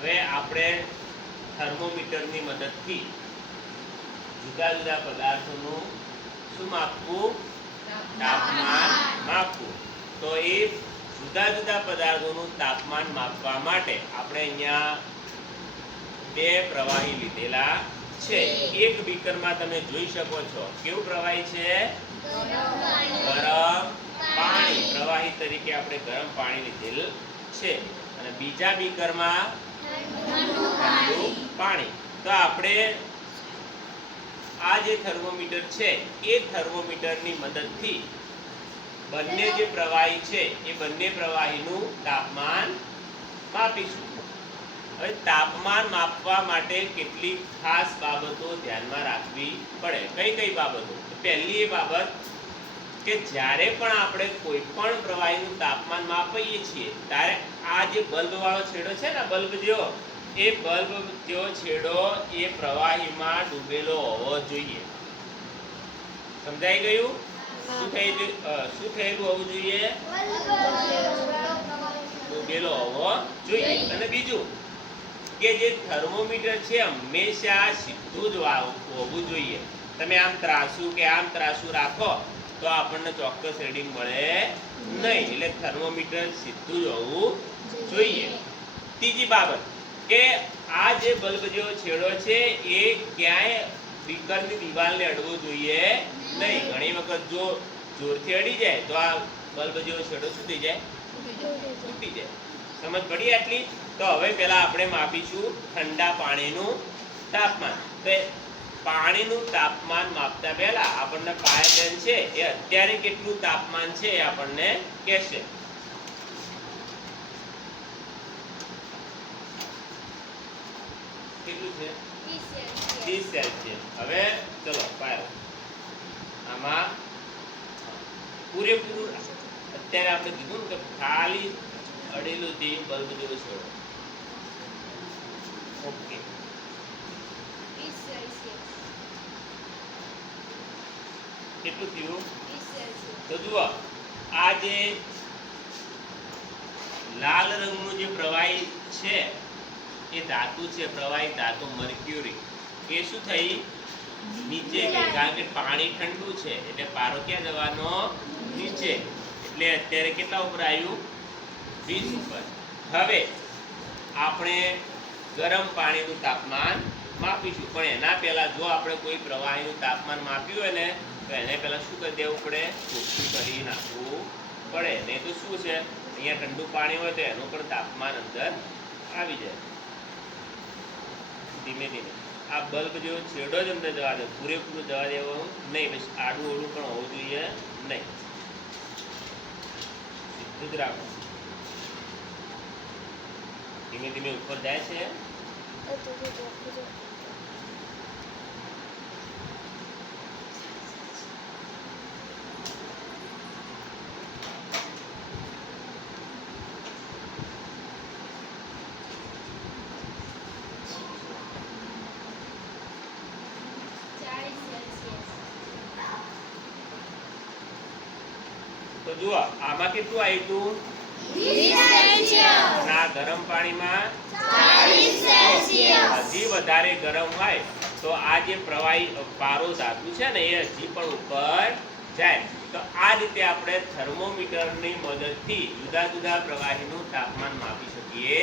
હવે આપણે થર્મોમીટરની મદદથી જુદા જુદા પદાર્થોનું શું માપવું? તાપમાન માપવું. તો એ જુદા જુદા પદાર્થોનું તાપમાન માપવા માટે આપણે અહીંયા બે પ્રવાહી લીધેલા છે. એક બીકરમાં તમે જોઈ શકો છો કેવું પ્રવાહી છે? ગરમ પાણી. પ્રવાહી તરીકે આપણે ગરમ પાણી લીધેલ છે. અને બીજા બીકરમાં ઠંડુ પાણી. તો આપણે આ જે થર્મોમીટર છે એ થર્મોમીટરની મદદથી બંને જે પ્રવાહી છે એ બંને પ્રવાહીનું તાપમાન માપીશું. હવે તાપમાન માપવા માટે કેટલીક ખાસ બાબતો ધ્યાનમાં રાખવી પડે. કઈ કઈ બાબતો? પહેલી એ બાબત કે જ્યારે પણ આપણે કોઈ પણ પ્રવાહીનું તાપમાન માપીએ છીએ ત્યારે આ જે બલ્બ વાળો છેડો છે ને, બલ્બ જેવો, એ બલ્બ જેવો છેડો એ પ્રવાહીમાં ડૂબેલો હોવો જોઈએ. સમજાઈ ગયું? શું થયેલું હોવું જોઈએ? ડૂબેલો હોવો જોઈએ. અને બીજું કે જે થર્મોમીટર છે હંમેશા સીધું જ હોવું જોઈએ. તમે આમ ત્રાસુ કે આમ ત્રાસુ રાખો તો આપણને ચોક્કસ રીડિંગ મળે નહીં. એટલે થર્મોમીટર સીધું જ હોવું જોઈએ. ત્રીજી બાબત કે આ જે બલ્બ જેવો છેડો છે એ ક્યાંય બીકરની દિવાલને અડવો જોઈએ નહીં. ઘણી વખત જો જોરથી અડી જાય તો આ બલ્બ જેવો છેડો શું થઈ જાય? તૂટી જાય. સમજ પડી આટલી? તો હવે પહેલા આપણે માપીશું ઠંડા પાણીનું તાપમાન. તો પાણીનું તાપમાન માપતા પહેલા આપણને પાયલ છે એ અત્યારે કેટલું તાપમાન છે એ આપણને કહેશે. કેટલું છે? 30 સેલ્સિયસ. હવે ચલો પાયલ આમાં પૂરેપૂરું અત્યારે આપણે કીધું કે ખાલી અડેલું જે બલ્બ જેવું છે. ઓકે, કેટલું થયું? તો જુઓ, આ જે લાલ રંગનું જે પ્રવાહી છે એ ધાતુ છે, પ્રવાહી ધાતુ મર્ક્યુરી. એ શું થઈ? નીચે ગઈ. કારણ કે પાણી ઠંડુ છે એટલે પારો ક્યાં જવાનો? નીચે. એટલે અત્યારે કેટલા ઉપર આવ્યું? 20 ઉપર. હવે આપણે ગરમ પાણીનું તાપમાન માપીશું. પણ એના પહેલા જો આપણે કોઈ પ્રવાહીનું તાપમાન માપ્યું હોય ને તો એને પહેલા શું કરી દેવું પડે? ચોખ્ખું કરી નાખવું પડે. નહીં તો શું છે, અહીંયા ઠંડુ પાણી હોય તો એનું પણ તાપમાન અંદર આવી જાય. ધીમે ધીમે આ બલ્બ જેવો છેડો જ અંદર જવા દે, પૂરેપૂરું જવા દેવું નહીં. પછી આડું ઓળું પણ હોવું જોઈએ નહીં. સીધું જ રાખો. ધીમે ધીમે ઉપર જાય છે. તો જુઓ, આમાં કેટલું આવ્યું? 20 સેલ્સિયસ. ના ગરમ પાણીમાં 40 સેલ્સિયસ. હજી વધારે ગરમ હોય તો આ જે પ્રવાહી પારો ધાતુ છે ને એ હજી પણ ઉપર જાય. તો આ રીતે આપણે થર્મોમીટરની મદદથી જુદા જુદા પ્રવાહીનું તાપમાન માપી શકીએ